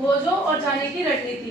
खोजो और जाने की रणनीति।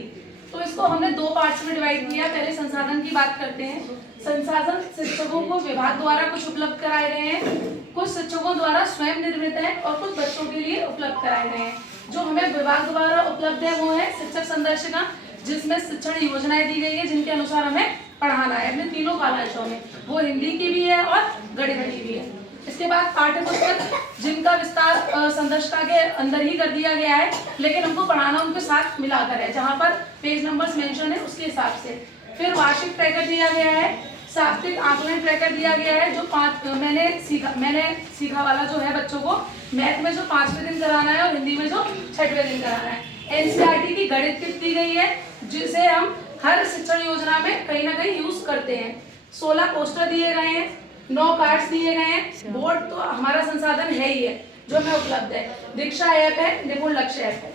तो इसको हमने दो पार्ट्स में डिवाइड किया। पहले संसाधन की बात करते हैं। संसाधन शिक्षकों को विभाग द्वारा कुछ उपलब्ध कराए गए हैं, कुछ शिक्षकों द्वारा स्वयं निर्मित है और कुछ बच्चों के लिए उपलब्ध कराए गए हैं। जो हमें विभाग द्वारा उपलब्ध है वो है शिक्षक संदर्शिका, जिसमें शिक्षण योजनाएं दी गई है जिनके अनुसार हमें पढ़ाना है अपने तीनों कालांशों में। वो हिंदी की भी है और गणित की भी है। इसके बाद पाठ्य पुस्तक, जिनका विस्तार संदर्शिका के अंदर ही कर दिया गया है, लेकिन हमको पढ़ाना उनके साथ मिलाकर है, जहाँ पर पेज नंबर्स मेंशन है उसके हिसाब से। फिर वार्षिक ट्रैकर दिया गया है, साप्ताहिक आकलन ट्रैकर दिया गया है, जो मैंने सीखा वाला जो है बच्चों को मैथ में जो 5वें दिन कराना है और हिंदी में जो 6वें दिन कराना है। एनसीईआरटी की गणित किट दी गई है, जिसे हम हर शिक्षण योजना में कहीं ना कहीं यूज करते हैं। 16 पोस्टर दिए गए हैं, 9 कार्ड्स दिए गए हैं। बोर्ड तो हमारा संसाधन है ही है जो हमें उपलब्ध है। दीक्षा ऐप है, निपुण लक्ष्य ऐप है,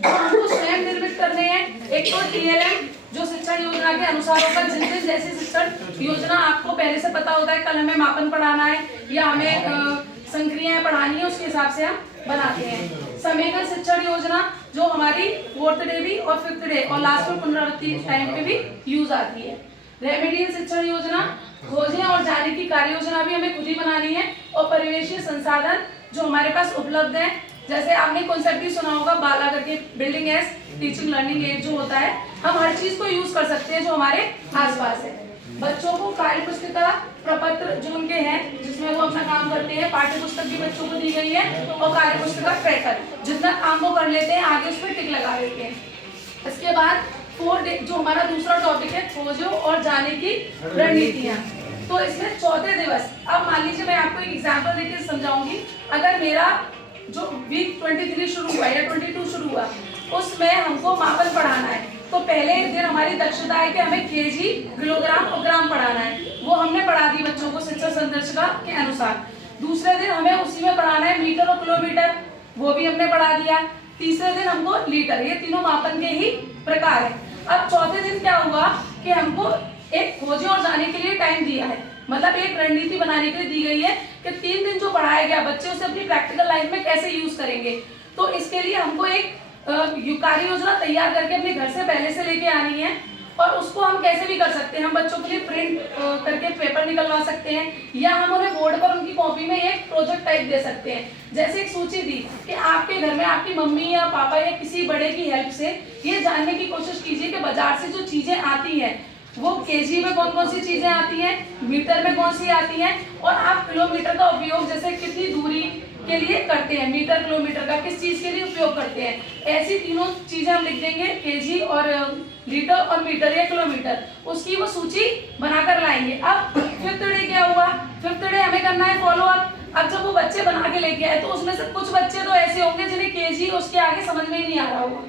जो हमको स्वयं निर्मित करने हैं। एक तो टीएलएम जो शिक्षण योजना के अनुसार होगा, जिन दिन जैसी शिक्षण योजना आपको पहले से पता होता है, कल हमें मापन पढ़ाना है या हमें संक्रियाएं पढ़ानी है, उसके हिसाब से हम बनाते हैं। समेकन शिक्षण योजना जो हमारी 4th डे भी और 5th डे और लास्ट में पुनरावृत्ति टाइम पे भी यूज आती है। रेमेडियल शिक्षण योजना, खोजने और जाने की कार्य योजना भी हमें खुद ही बनानी है। और परिवेशीय संसाधन जो हमारे पास उपलब्ध है, जैसे आपने कॉन्सेप्ट भी सुना होगा बाला करके, building as teaching learning aid जो होता है, हम हर चीज को यूज कर सकते हैं जो हमारे आसपास है। बच्चों को कार्य पुस्तिका प्रपत्र जो उनके हैं जिसमें वो अपना काम करते हैं, पाठ्य पुस्तक भी बच्चों को दी गई है और कार्य पुस्तिका ट्रैकर, जितना काम वो कर लेते हैं आगे उस पर टिक लगा देते हैं। इसके बाद 4 डे जो हमारा दूसरा टॉपिक है, खोजो और जाने की रणनीतियां। तो इसमें 4थे दिवस, अब मान लीजिए मैं आपको एक एग्जाम्पल देकर समझाऊंगी। अगर मेरा जो वीक 23 शुरू हुआ या 22 शुरू हुआ, उसमें हमको मापन पढ़ाना है, तो पहले दिन हमारी दक्षता है कि हमें केजी, किलोग्राम और ग्राम पढ़ाना है। वो हमने पढ़ा दी बच्चों को शिक्षक संदर्शिका के अनुसार। दूसरे दिन हमें उसी में पढ़ाना है मीटर और किलोमीटर, वो भी हमने पढ़ा दिया। तीसरे दिन हमको लीटर, ये तीनों मापन के ही प्रकार है। अब चौथे दिन क्या हुआ कि हमको एक खोजे और जाने के लिए टाइम दिया है, मतलब एक रणनीति बनाने के लिए दी गई है कि 3 दिन जो पढ़ाया गया बच्चे उसे अपनी प्रैक्टिकल लाइफ में कैसे यूज करेंगे। तो इसके लिए हमको एक कार्य योजना तैयार करके अपने घर से पहले से लेके आनी है, और उसको हम कैसे भी कर सकते हैं। हम बच्चों के लिए प्रिंट करके पेपर निकलवा सकते हैं, या हम उन्हें बोर्ड पर उनकी कॉपी में एक प्रोजेक्ट टाइप दे सकते हैं। जैसे एक सूची दी कि आपके घर में आपकी मम्मी या पापा या किसी बड़े की हेल्प से ये जानने की कोशिश कीजिए कि बाजार से जो चीजें आती हैं वो केजी में कौन कौन सी चीजें आती हैं, मीटर में कौन सी आती हैं, और आप किलोमीटर का उपयोग जैसे कितनी दूरी के लिए करते हैं, मीटर किलोमीटर का किस चीज के लिए उपयोग करते हैं। ऐसी तीनों चीजें हम लिख देंगे, केजी और लीटर और मीटर या किलोमीटर, उसकी वो सूची बनाकर लाएंगे। अब 5th डे क्या हुआ, 5th डे हमें करना है फॉलो अप। अब जब वो बच्चे बना के लेके आए तो उसमें से कुछ बच्चे तो ऐसे होंगे जिन्हें केजी उसके आगे समझ में ही नहीं आ रहा होगा,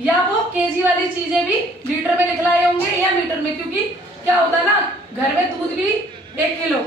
या वो केजी वाली चीजें भी लीटर में लिख लाए होंगे या मीटर में, क्योंकि क्या होता है ना, घर में दूध भी 1 किलो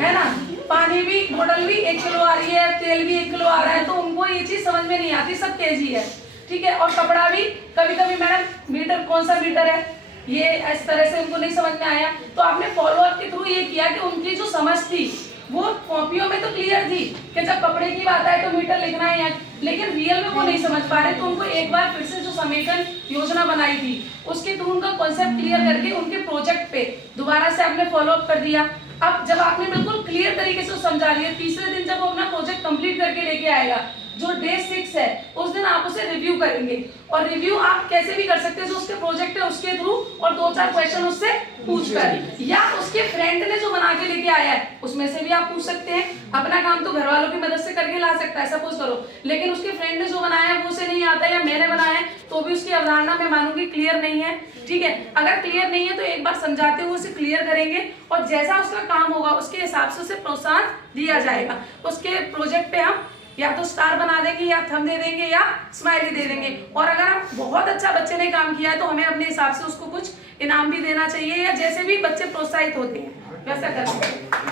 है ना, पानी भी बोतल भी 1 किलो आ रही है, तेल भी 1 किलो आ रहा है, तो उनको ये चीज समझ में नहीं आती, सब केजी है, ठीक है। और कपड़ा भी कभी कभी मैडम मीटर कौन सा मीटर है ये इस तरह से उनको नहीं समझ में आया, तो आपने फॉलो अप के थ्रू ये किया कि उनकी जो समझ थी वो कॉपियों में तो क्लियर थी कि जब कपड़े की बात आए तो मीटर लिखना है, लेकिन रियल में वो नहीं समझ पा रहे, तो उनको एक बार फिर से जो समेकन योजना बनाई थी उसके थ्रू उनका कॉन्सेप्ट क्लियर करके उनके प्रोजेक्ट पे दोबारा से आपने फॉलो अप कर दिया। अब जब आपने बिल्कुल क्लियर तरीके से समझा लिया, तीसरे दिन जब वो अपना प्रोजेक्ट कंप्लीट करके लेके आएगा, जो डे 6 है उस दिन आप उसे रिव्यू करेंगे, और रिव्यू आप कैसे भी कर सकते हैं, जो उसके प्रोजेक्ट है उसके थ्रू और 2-4 क्वेश्चन उससे पूछकर, या उसके फ्रेंड ने जो बना के लेके आया है उसमें से भी आप पूछ सकते हैं। अपना काम तो घर वालों की मदद से करके ला सकता है सपोज करो, लेकिन उसके फ्रेंड ने जो बनाया है वो उसे नहीं आता, या मैंने बनाया है तो भी उसकी अवधारणा मैं मानूंगी क्लियर नहीं है, ठीक है। अगर क्लियर नहीं है तो एक बार समझाते हुए उसे क्लियर करेंगे, और जैसा उसका काम होगा उसके हिसाब से उसे प्रोत्साहन दिया जाएगा। उसके प्रोजेक्ट पे हम या तो स्टार बना देंगे, या थंब दे देंगे, या स्माइली दे देंगे, और अगर हम बहुत अच्छा बच्चे ने काम किया है तो हमें अपने हिसाब से उसको कुछ इनाम भी देना चाहिए, या जैसे भी बच्चे प्रोत्साहित होते हैं वैसा कर सकते हैं।